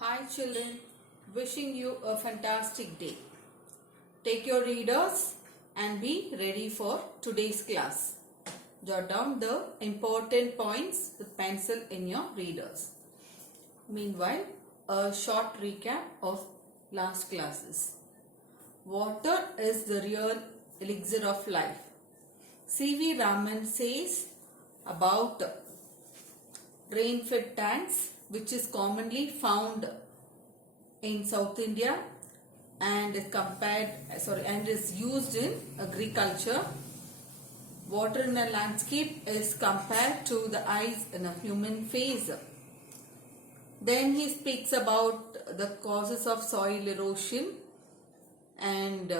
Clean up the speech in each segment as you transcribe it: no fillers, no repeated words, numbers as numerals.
Hi children, wishing you a fantastic day. Take your readers and be ready for today's class. Jot down the important points with pencil in your readers. Meanwhile, a short recap of last classes. Water is the real elixir of life. C.V. Raman says about rain-fed tanks, which is commonly found in South India and is used in agriculture. Water in a landscape is compared to the eyes in a human face. Then he speaks about the causes of soil erosion and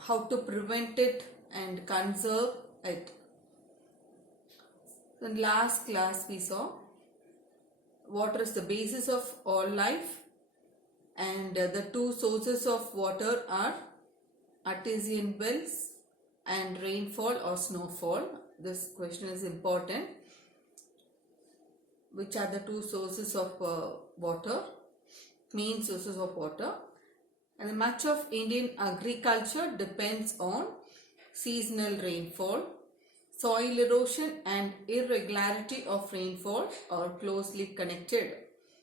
how to prevent it and conserve it. In last class we saw water is the basis of all life, and the two sources of water are artesian wells and rainfall or snowfall. This question is important. Which are the two sources of water, main sources of water? And much of Indian agriculture depends on seasonal rainfall. Soil erosion and irregularity of rainfall are closely connected.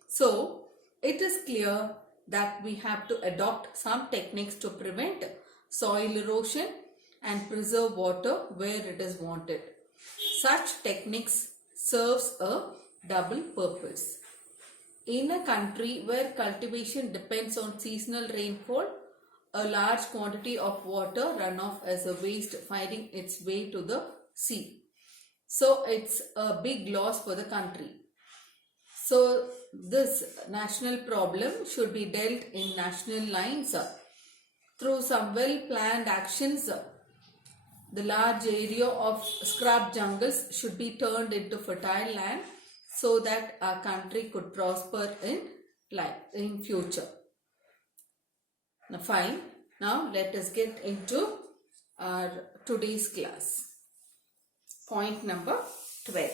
So, it is clear that we have to adopt some techniques to prevent soil erosion and preserve water where it is wanted. Such techniques serves a double purpose. In a country where cultivation depends on seasonal rainfall, a large quantity of water run off as a waste finding its way to the sea. So it's a big loss for the country. So this national problem should be dealt in national lines through some well-planned actions. The large area of scrub jungles should be turned into fertile land so that our country could prosper in future. Now fine. Now let us get into our today's class. Point number 12.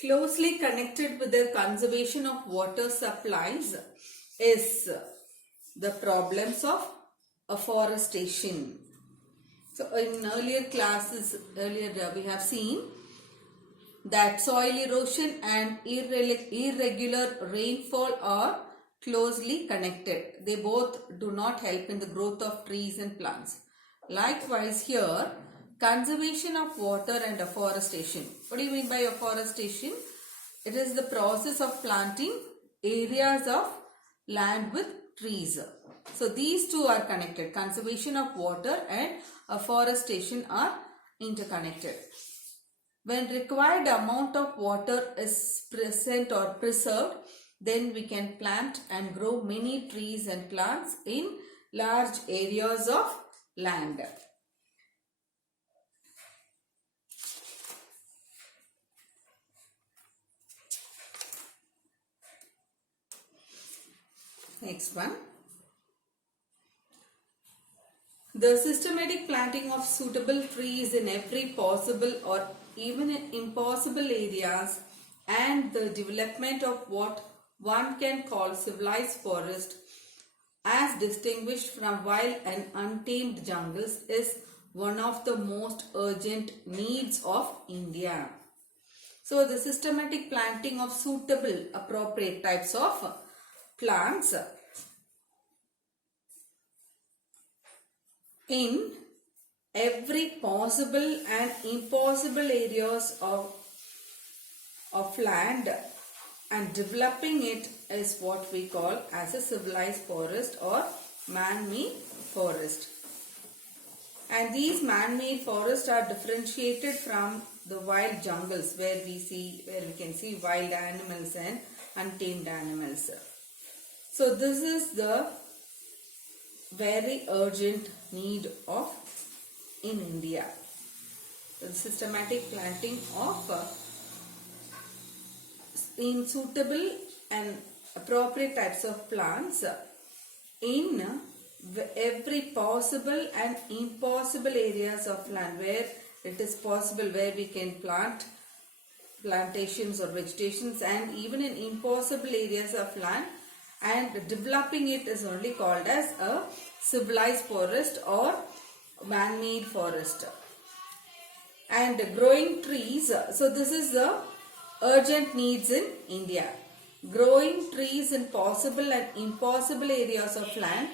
Closely connected with the conservation of water supplies is the problems of afforestation. So in earlier classes, we have seen that soil erosion and irregular rainfall are closely connected. They both do not help in the growth of trees and plants. Likewise here, conservation of water and afforestation. What do you mean by afforestation? It is the process of planting areas of land with trees. So these two are connected. Conservation of water and afforestation are interconnected. When required amount of water is present or preserved, then we can plant and grow many trees and plants in large areas of land. Next one. The systematic planting of suitable trees in every possible or even in impossible areas and the development of what one can call civilized forest as distinguished from wild and untamed jungles is one of the most urgent needs of India. So the systematic planting of suitable appropriate types of plants in every possible and impossible areas of land and developing it is what we call as a civilized forest or man-made forest. And these man-made forests are differentiated from the wild jungles where we can see wild animals and untamed animals. So this is the very urgent need of in India. The systematic planting of in suitable and appropriate types of plants in every possible and impossible areas of land where it is possible, where we can plant plantations or vegetations and even in impossible areas of land, and developing it is only called as a civilized forest or man-made forest. And growing trees, so this is the urgent needs in India. Growing trees in possible and impossible areas of land,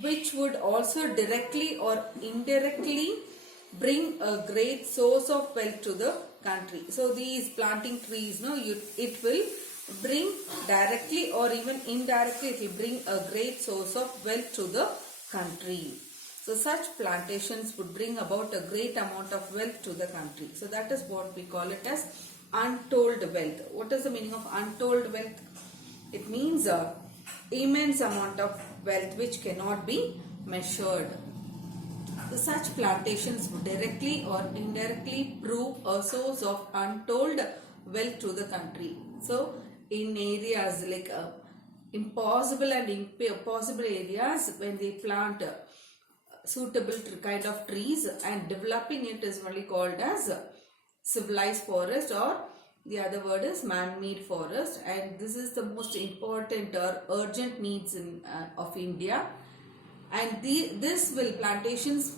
which would also directly or indirectly bring a great source of wealth to the country. So these planting trees, it will bring directly or even indirectly, it will bring a great source of wealth to the country. So such plantations would bring about a great amount of wealth to the country. So that is what we call it as untold wealth. What is the meaning of untold wealth? It means a immense amount of wealth which cannot be measured. So such plantations would directly or indirectly prove a source of untold wealth to the country. So in areas like impossible and impossible areas, when they plant suitable kind of trees and developing it is only called as civilized forest, or the other word is man-made forest. And this is the most important or urgent needs in of India. And this will plantations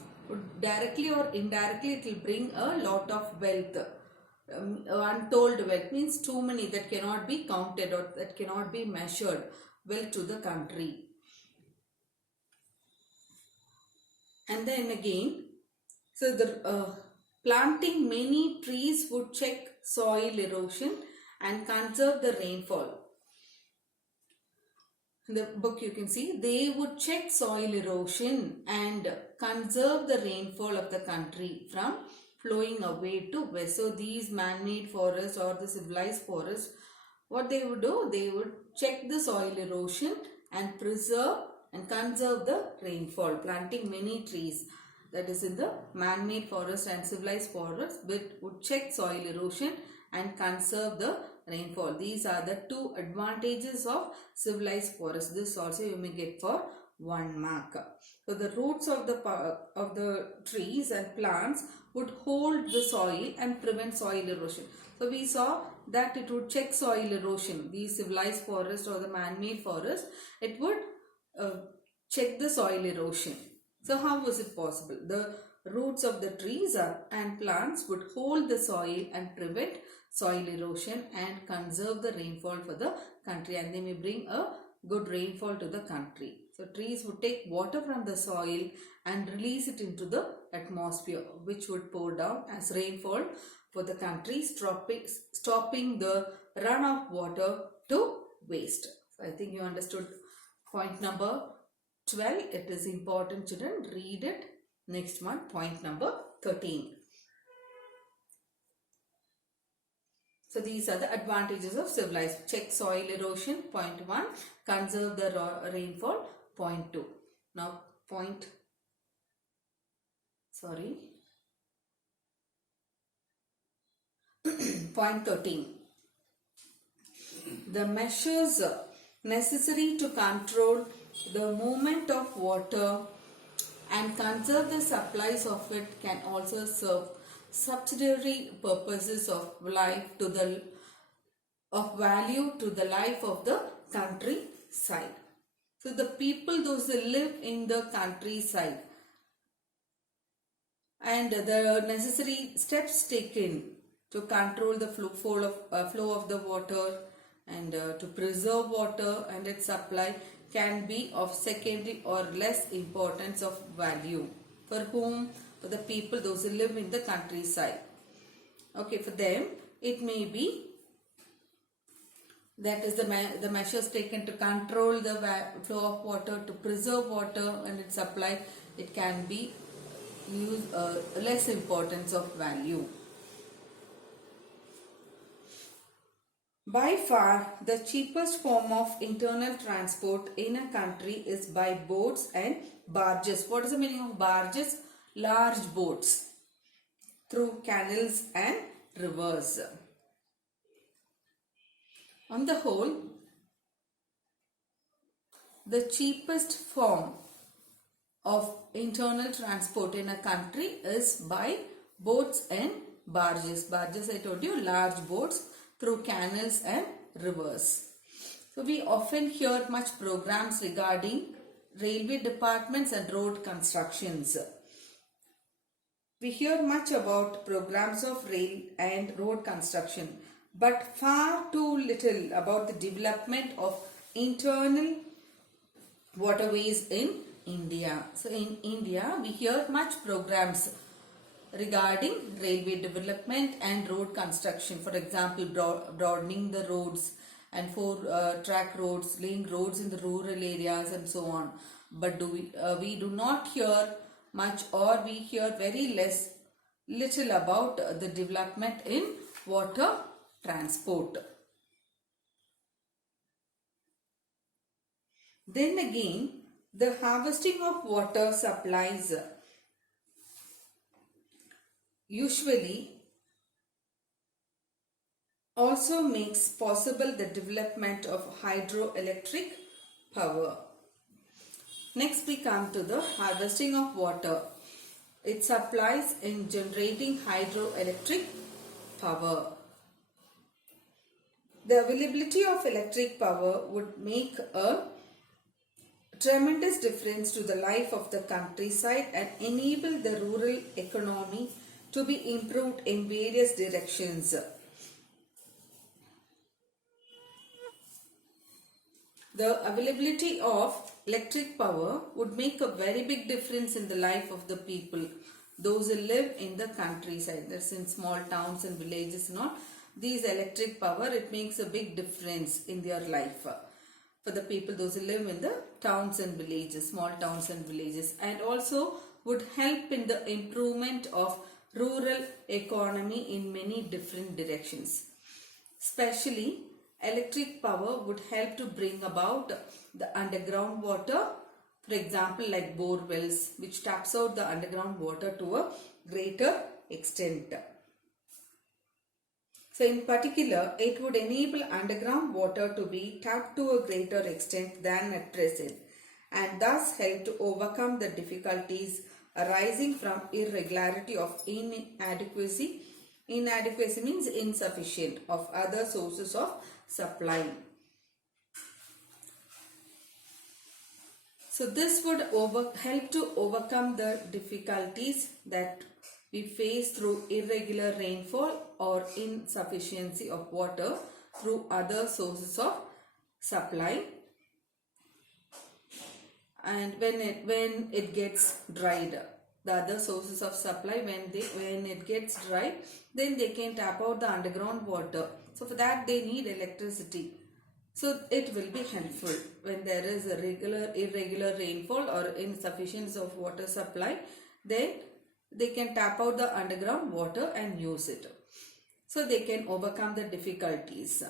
directly or indirectly, it will bring a lot of wealth. Untold wealth means too many that cannot be counted or that cannot be measured wealth to the country. And then again, so the planting many trees would check soil erosion and conserve the rainfall. In the book you can see, they would check soil erosion and conserve the rainfall of the country from flowing away to west. So these man-made forests or the civilized forests, what they would do, they would check the soil erosion and preserve and conserve the rainfall, planting many trees. That is in the man-made forest and civilized forest, but would check soil erosion and conserve the rainfall. These are the two advantages of civilized forest. This also you may get for 1 mark. So the roots of the trees and plants would hold the soil and prevent soil erosion. So we saw that it would check soil erosion. The civilized forest or the man-made forest, it would check the soil erosion. So how was it possible? The roots of the trees and plants would hold the soil and prevent soil erosion and conserve the rainfall for the country, and they may bring a good rainfall to the country. So trees would take water from the soil and release it into the atmosphere, which would pour down as rainfall for the country, stopping the run of water to waste. So I think you understood point number 12. It is important, children. Read it. Next one, point number 13. So these are the advantages of civilized. Check soil erosion, point 1. Conserve the rainfall, point 2. Now point 13. The measures necessary to control the movement of water and conserve the supplies of it can also serve subsidiary purposes of value to the life of the countryside. So the people, those who live in the countryside, and the necessary steps taken to control the flow of the water and to preserve water and its supply can be of secondary or less importance of value. For whom? For the people, those who live in the countryside. Okay, for them it may be, that is the measures taken to control the flow of water, to preserve water and its supply, it can be less importance of value. By far, the cheapest form of internal transport in a country is by boats and barges. What is the meaning of barges? Large boats through canals and rivers. On the whole, the cheapest form of internal transport in a country is by boats and barges. Barges, I told you, large boats through canals and rivers. So we often hear much programs regarding railway departments and road constructions. We hear much about programs of rail and road construction, but far too little about the development of internal waterways in India. So in India, we hear much programs regarding railway development and road construction. For example, broadening the roads and four-track roads, laying roads in the rural areas and so on. But we do not hear much, or we hear very little about the development in water transport. Then again, the harvesting of water supplies usually also makes possible the development of hydroelectric power. Next we come to the harvesting of water. It supplies in generating hydroelectric power. The availability of electric power would make a tremendous difference to the life of the countryside and enable the rural economy to be improved in various directions. The availability of electric power would make a very big difference in the life of the people, those who live in the countryside, that's in small towns and villages and all. These electric power, it makes a big difference in their life for the people, those who live in the towns and villages, small towns and villages, and also would help in the improvement of rural economy in many different directions. Especially, electric power would help to bring about the underground water, for example like bore wells, which taps out the underground water to a greater extent. So in particular, it would enable underground water to be tapped to a greater extent than at present, and thus help to overcome the difficulties arising from irregularity of inadequacy. Inadequacy means insufficient of other sources of supply. So this would help to overcome the difficulties that we face through irregular rainfall or insufficiency of water through other sources of supply. And when it gets dried, the other sources of supply, when it gets dry, then they can tap out the underground water. So for that they need electricity. So it will be helpful when there is a irregular rainfall or insufficiency of water supply. Then they can tap out the underground water and use it. So they can overcome the difficulties.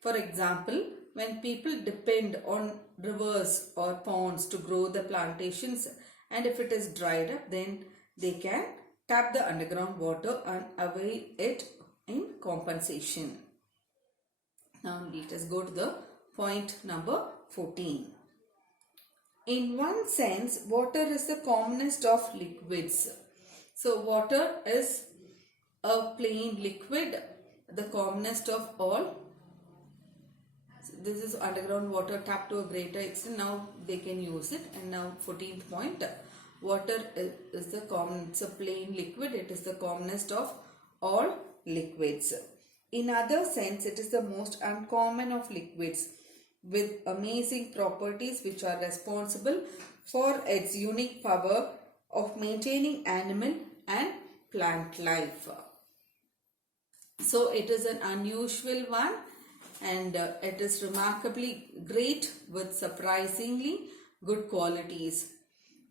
For example, when people depend on rivers or ponds to grow the plantations, and if it is dried up, then they can tap the underground water and avail it in compensation. Now let us go to the point number 14. In one sense, water is the commonest of liquids. So water is a plain liquid, the commonest of all. This is underground water tapped to a greater extent. Now they can use it. And now 14th point, water is the common, it's a plain liquid. It is the commonest of all liquids. In other sense, it is the most uncommon of liquids with amazing properties which are responsible for its unique power of maintaining animal and plant life. So it is an unusual one, and it is remarkably great with surprisingly good qualities.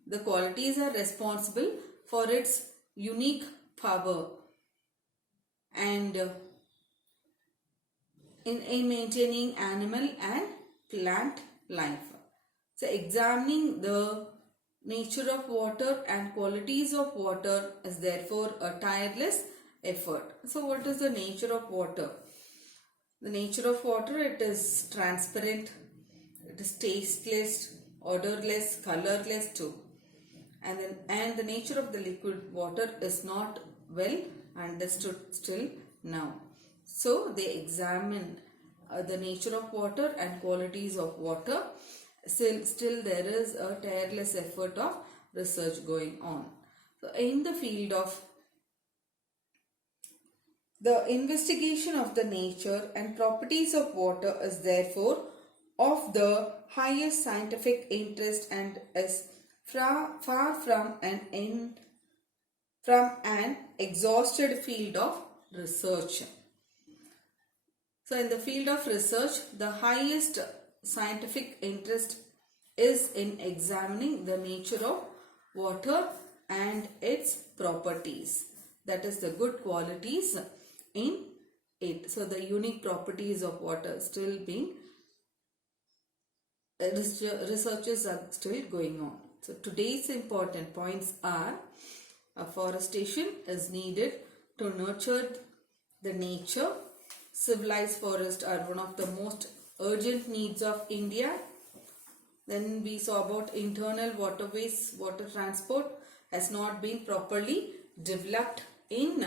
The qualities are responsible for its unique power and in maintaining animal and plant life. So examining the nature of water and qualities of water is therefore a tireless effort. So what is the nature of water? The nature of water, it is transparent, it is tasteless, odorless, colorless too. And the nature of the liquid water is not well understood till now. So they examine the nature of water and qualities of water. Still there is a tireless effort of research going on. So in the field of the investigation of the nature and properties of water is therefore of the highest scientific interest and is far from an exhausted field of research. So in the field of research, the highest scientific interest is in examining the nature of water and its properties. That is the good qualities in it. So the unique properties of water still being, researches are still going on. So today's important points are: afforestation is needed to nurture the nature. Civilized forests are one of the most urgent needs of India. Then we saw about internal waterways. Water transport has not been properly developed in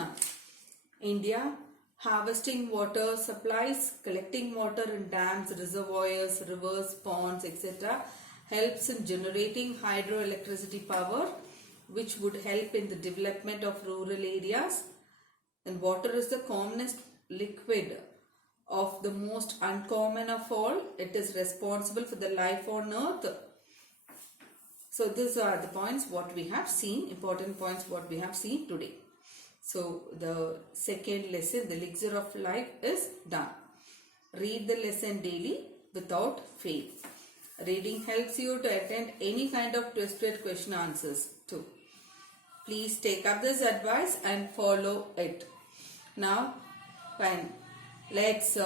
India. Harvesting water supplies, collecting water in dams, reservoirs, rivers, ponds, etc. helps in generating hydroelectricity power, which would help in the development of rural areas. And water is the commonest liquid of the most uncommon of all. It is responsible for the life on earth. So these are the points what we have seen, important points what we have seen today. So the second lesson, the elixir of life, is done. Read the lesson daily without fail. Reading helps you to attend any kind of twisted question answers too. Please take up this advice and follow it. Now, fine. Let's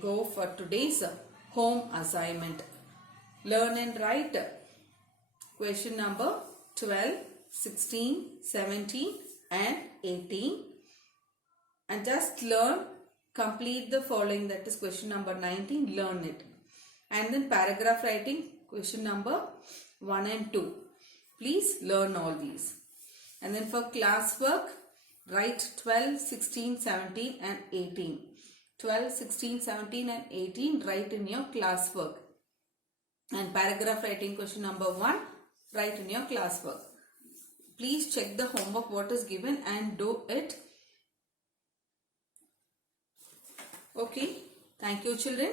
go for today's home assignment. Learn and write question number 12, 16, 17 and 18. And just learn, complete the following, that is question number 19, learn it. And then paragraph writing, question number 1 and 2. Please learn all these. And then for classwork, write 12, 16, 17 and 18. 12, 16, 17 and 18 write in your classwork. And paragraph writing question number 1 write in your classwork. Please check the homework what is given and do it. Okay. Thank you, children.